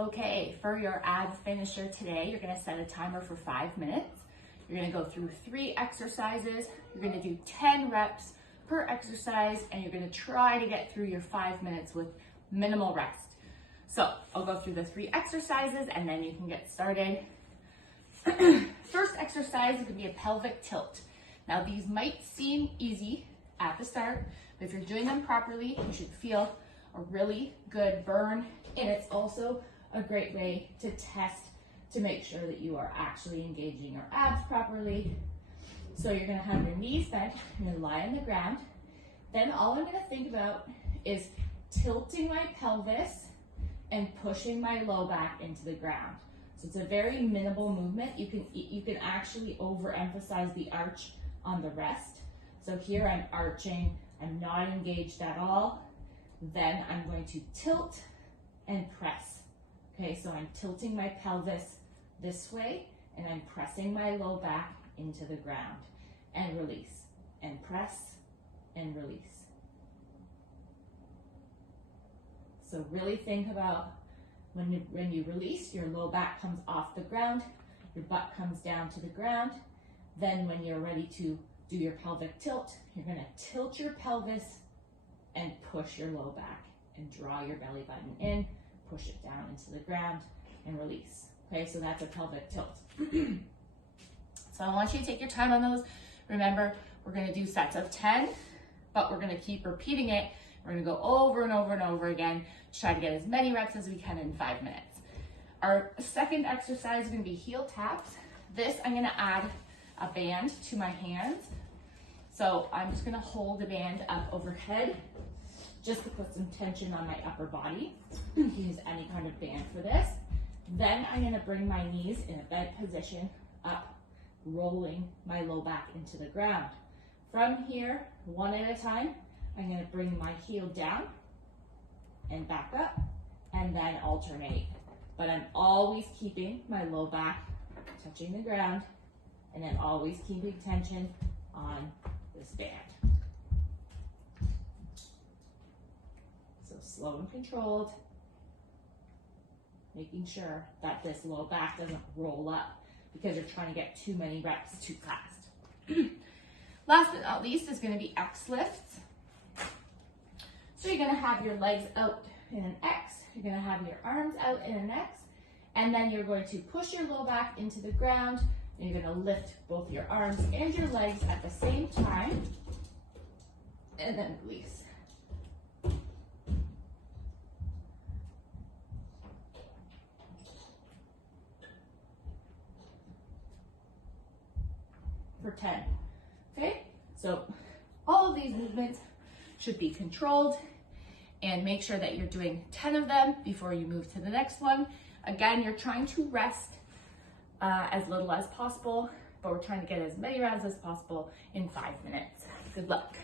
Okay, for your abs finisher today, you're gonna set a timer for 5 minutes. You're gonna go through 3 exercises. You're gonna do 10 reps per exercise, and you're gonna try to get through your 5 minutes with minimal rest. So I'll go through the 3 exercises and then you can get started. First exercise is gonna be a pelvic tilt. Now these might seem easy at the start, but if you're doing them properly, you should feel a really good burn, and it's also a great way to test to make sure that you are actually engaging your abs properly. So you're gonna have your knees bent, you're gonna lie on the ground. Then all I'm gonna think about is tilting my pelvis and pushing my low back into the ground. So it's a very minimal movement. You can actually overemphasize the arch on the rest. So here I'm arching, I'm not engaged at all. Then I'm going to tilt and press. Okay, so I'm tilting my pelvis this way and I'm pressing my low back into the ground and release and press and release. So really think about when you release, your low back comes off the ground, your butt comes down to the ground. Then when you're ready to do your pelvic tilt, you're gonna tilt your pelvis and push your low back and draw your belly button in, push it down into the ground and release. Okay, so that's a pelvic tilt. So I want you to take your time on those. Remember, we're gonna do sets of 10, but we're gonna keep repeating it. We're gonna go over and over and over again to try to get as many reps as we can in 5 minutes. Our second exercise is gonna be heel taps. This, I'm gonna add a band to my hands. So I'm just gonna hold the band up overhead just to put some tension on my upper body. You can use any kind of band for this. Then I'm gonna bring my knees in a bent position up, rolling my low back into the ground. From here, one at a time, I'm gonna bring my heel down and back up and then alternate. But I'm always keeping my low back touching the ground and then always keeping tension on this band. So slow and controlled, making sure that this low back doesn't roll up because you're trying to get too many reps too fast. Last but not least is going to be X lifts. So you're going to have your legs out in an X, you're going to have your arms out in an X, and then you're going to push your low back into the ground, and you're going to lift both your arms and your legs at the same time, and then release. For 10, okay? So all of these movements should be controlled, and make sure that you're doing 10 of them before you move to the next one. Again, you're trying to rest as little as possible, but we're trying to get as many rounds as possible in 5 minutes. Good luck.